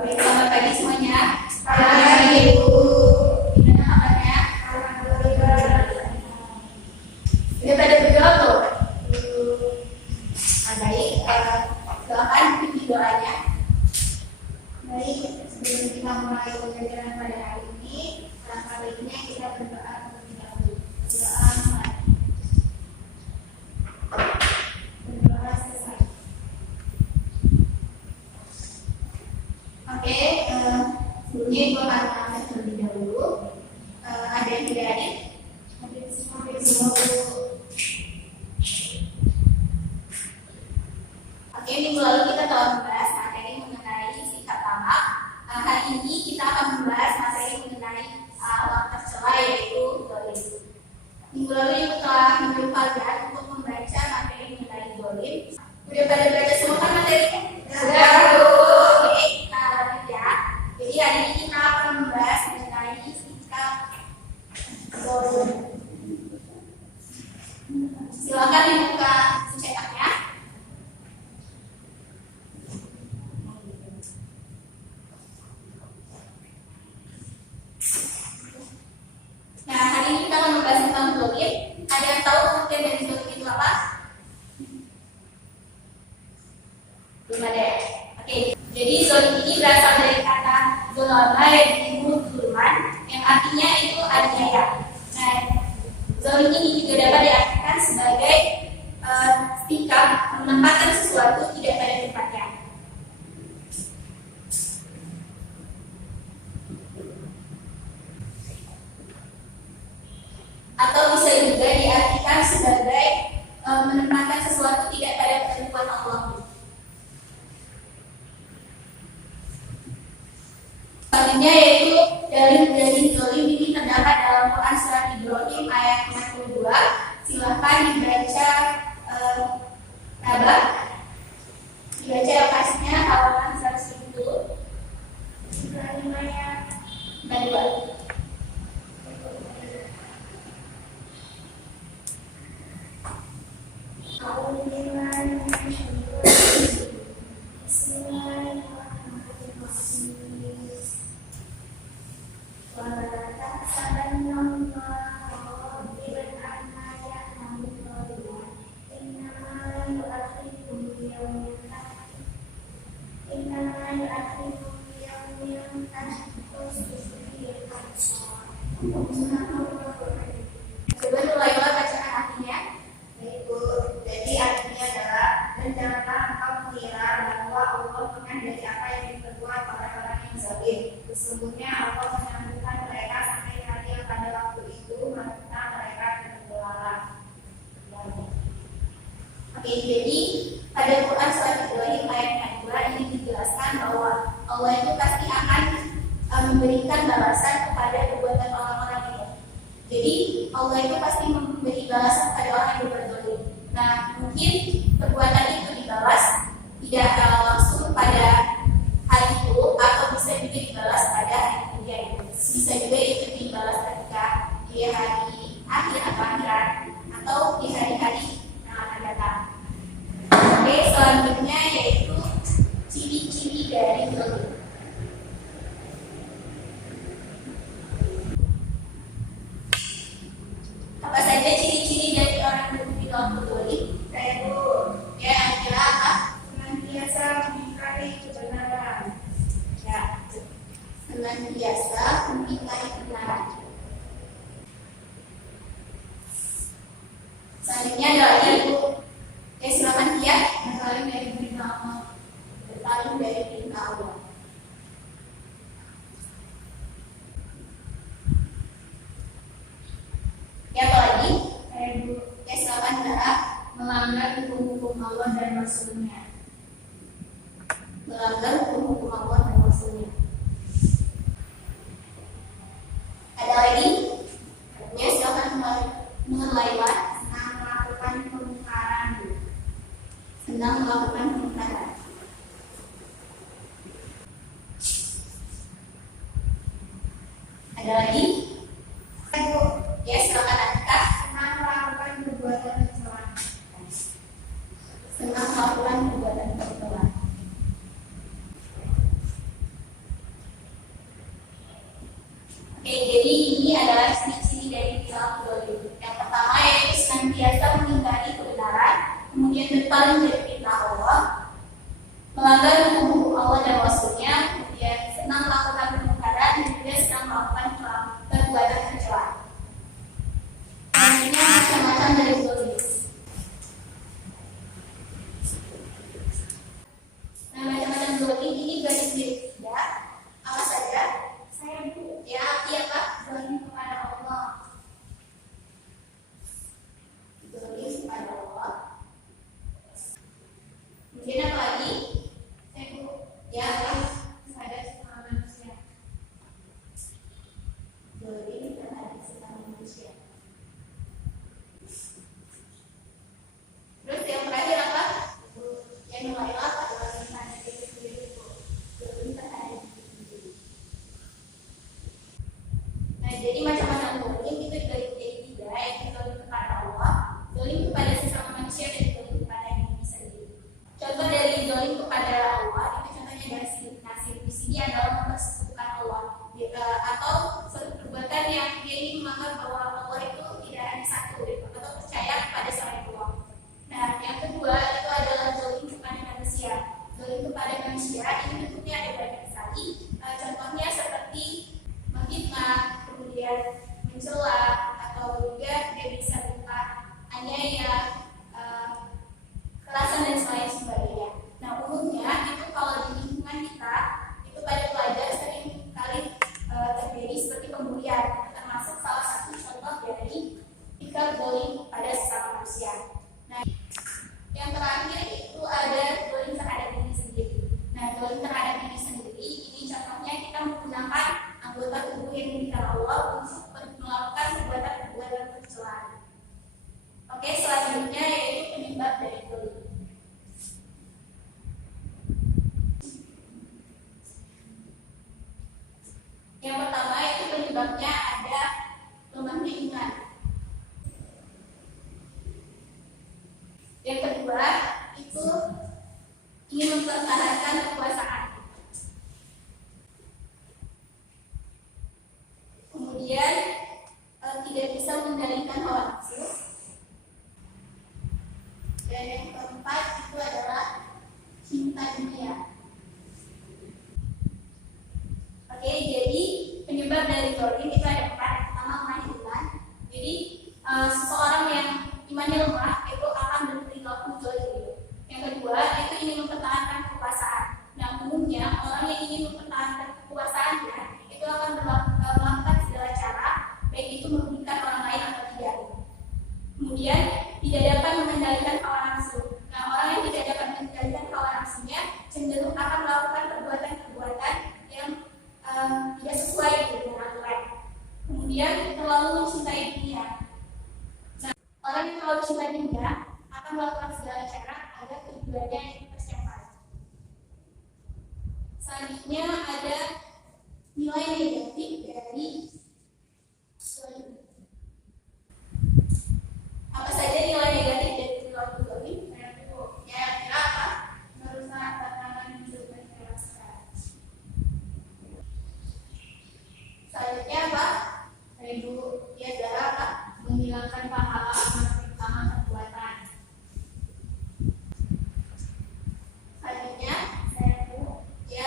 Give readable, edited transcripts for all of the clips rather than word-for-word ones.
Baik, selamat pagi semuanya. Pagi, Ibu. Gimana kabarnya? Alhamdulillah. Udah pada berdoa tuh? Baik, silakan pimpin doanya. Baik, sebelum kita mulai pembelajaran pada hari ini, alangkah baiknya kita berdoa terlebih dahulu. Berdoa selesai. Oke, sebelumnya Ibu akan mengajar terlebih dahulu. Ada yang tidak hadir? Hadir semua. Oke, minggu lalu kita telah membahas materi mengenai sikap tamak. Hari ini kita akan membahas materi mengenai awal tercela, yaitu zalim. Minggu lalu Ibu telah menyuruh kalian untuk membaca materi mengenai zalim. Udah pada baca semua kan materinya? Sudah, Bu. Oke, kita lanjut ya. Jadi hari ini kita akan membahas mengenai sikap zalim. Silakan dibuka cetaknya. Nah, hari ini kita akan membahas tentang zalim. Ada yang tahu pengertian dari zalim itu apa? Belum ada ya? Oke, jadi zalim ini berasal dari kata zalama yaitu zulman, yang artinya itu aniaya. Nah, zalim ini juga dapat diartikan sebagai sikap menempatkan sesuatu tidak pada tempatnya. Atau bisa juga diartikan sebagai menempatkan sesuatu tidak pada ketentuan Allah. Selanjutnya yaitu dalil zalim ini terdapat dalam Quran surat Ibrahim ayat 62. Silahkan dibaca dibaca lokasinya halaman 100 Ibrahim ayat 62. Coba mulailah bacaan artinya. Ibu, jadi artinya adalah dan janganlah engkau mengira bahwa Allah pernah dari apa yang diperbuat orang-orang yang zalim. Sesungguhnya Allah menyambutkan mereka sampai hari yang pada waktu itu maka mereka terbelalak. Oke, jadi pada Quran surat Ibrahim ayat 42 ini dijelaskan bahwa Allah itu pasti akan memberikan balasan kepada perbuatan orang-orang itu. Jadi Allah itu pasti memberi balasan kepada orang yang berbuat zalim. Nah, mungkin perbuatan itu dibalas tidak langsung pada hari itu, atau bisa juga dibalas pada hari kemudian. Bisa juga itu dibalas ketika di hari akhir atau akhirat, atau di hari-hari yang akan datang. Oke, selanjutnya yaitu ciri-ciri dari zalim. Apa saja ciri-ciri dari orang yang berperilaku zalim? Saya Bu, Ya, kira apa? senantiasa mengingkari kebenaran. Ya, senantiasa mengingkari kebenaran. Selanjutnya adalah ibu. Ya, silakan Kia. Berpaling dari perintah Allah. Berpaling dari perintah Allah. Ya, apa lagi? Saya Bu, Ya, silakan Dara. melanggar hukum-hukum Allah dan Rasulnya. Melanggar hukum Allah dan Rasulnya. Ada lagi? Ya, silakan mulailah. Senang melakukan kemungkaran. Senang melakukan kemungkaran. Ada lagi? Saya Bu, Ya, silakan Atika. senang melakukan perbuatan tercela. Senang melakukan perbuatan tercela. kemudian berpaling dari perintah Allah, melanggar hukum Allah dan Rasulnya, kemudian senang melakukan kemungkaran dan juga senang melakukan perbuatan tercela. Selanjutnya macam-macam dari zolim. Nah, macam-macam zolim ini garis miring tidak apa saja? Saya bu, ya Pak, zolim kepada Allah, zolim kepada Allah. Kemudian apa lagi? Saya bu, ya kepada sesama manusia, zolim terhadap sesama manusia. Terus yang terakhir apa? Yang mulai apa? Zolim terhadap diri sendiri, zolim terhadap diri sendiri. Nah, jadi macam-macam zolim itu dari tiga, yaitu zolim kepada Allah, zolim kepada sesama manusia, dan zolim kepada diri sendiri. Contoh dari zolim kepada Allah itu contohnya dari nasib. Di sini adalah mempersekutukan Allah, atau suatu perbuatan yang dia ingin menganggap bahwa Allah itu tidak hanya satu, atau percaya kepada selain Allah. Nah, yang kedua itu adalah zolim kepada manusia. Zolim kepada manusia ini bentuknya ada banyak sekali. Contohnya seperti menghina, kemudian mencela, atau juga dia bisa berupa aniaya, kekerasan dan sebagainya. Nah, umumnya itu kalau di lingkungan kita itu pada pelajar sering kali terjadi seperti pembulian, termasuk salah satu contoh dari sikap zolim pada sesama manusia. Nah, yang terakhir itu ada zolim terhadap diri sendiri. Nah, zolim terhadap diri sendiri ini contohnya kita menggunakan anggota tubuh yang diberikan Allah untuk melakukan perbuatan tercela. Oke, selanjutnya yaitu penyebab dari zolim. Yang pertama itu penyebabnya ada lemahnya iman. Yang kedua itu ingin mempertahankan kekuasaan. Kemudian tidak bisa mengendalikan hawa nafsu. Dan yang keempat itu adalah cinta dunia. Oke, jadi penyebab dari zolim itu ada empat. Yang pertama lemah iman. Jadi seseorang yang imannya lemah itu akan berperilaku zolim. Yang kedua itu ingin mempertahankan kekuasaan. Nah, umumnya orang yang ingin mempertahankan kekuasaannya itu akan melakukan segala cara, baik itu merugikan orang lain atau tidak. Kemudian tidak dapat mengendalikan hawa nafsu. Nah, orang yang tidak dapat mengendalikan hawa nafsunya cenderung akan melakukan perbuatan-perbuatan yang tidak sesuai dengan aturan. Kemudian terlalu mencintai dunia. Nah, orang yang terlalu cinta dunia akan melakukan segala cara agar tujuannya tercapai. Selanjutnya ada nilai negatif dari zolim. Apa saja nilai negatif dari perilaku zolim? Ya, kira apa? Merusak tatanan hidup masyarakat. Selanjutnya apa? Dia adalah apa? Menghilangkan pahala amal perbuatan. Selanjutnya, dia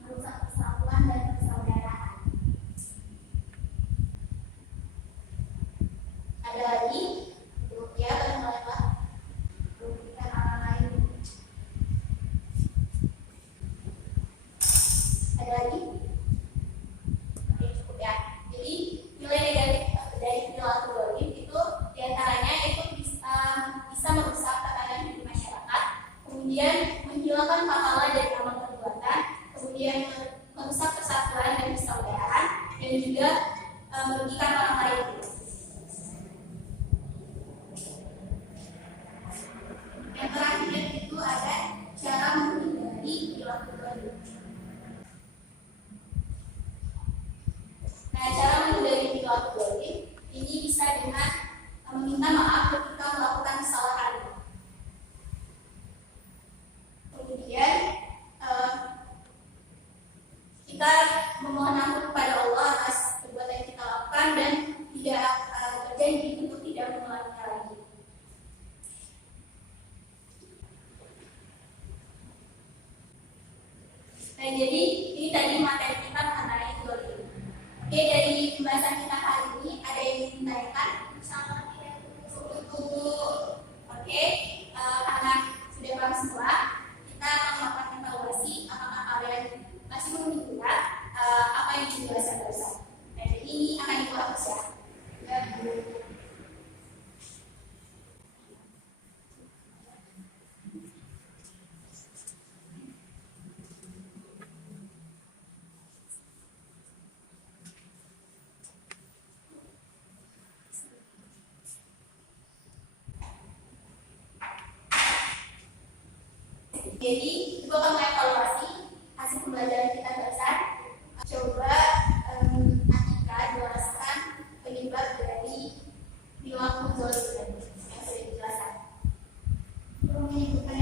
merusak persatuan dan persaudaraan. Nah, jadi ini tadi materi kita mengenai zolim. Oke, dari pembahasan kita kali ini ada yang ingin ditanyakan? Sama tunggu. Oke, karena sudah paham semua, kita akan melakukan evaluasi apakah kalian masih mengingat apa yang dijelaskan barusan. Nah, jadi ini akan ibu hapus ya. Ya, Bu. Jadi, ibu akan mengevaluasi hasil pembelajaran kita barusan. Coba Atika jelaskan penyebab dari perilaku zolim yang sudah dijelaskan. Menyebutkan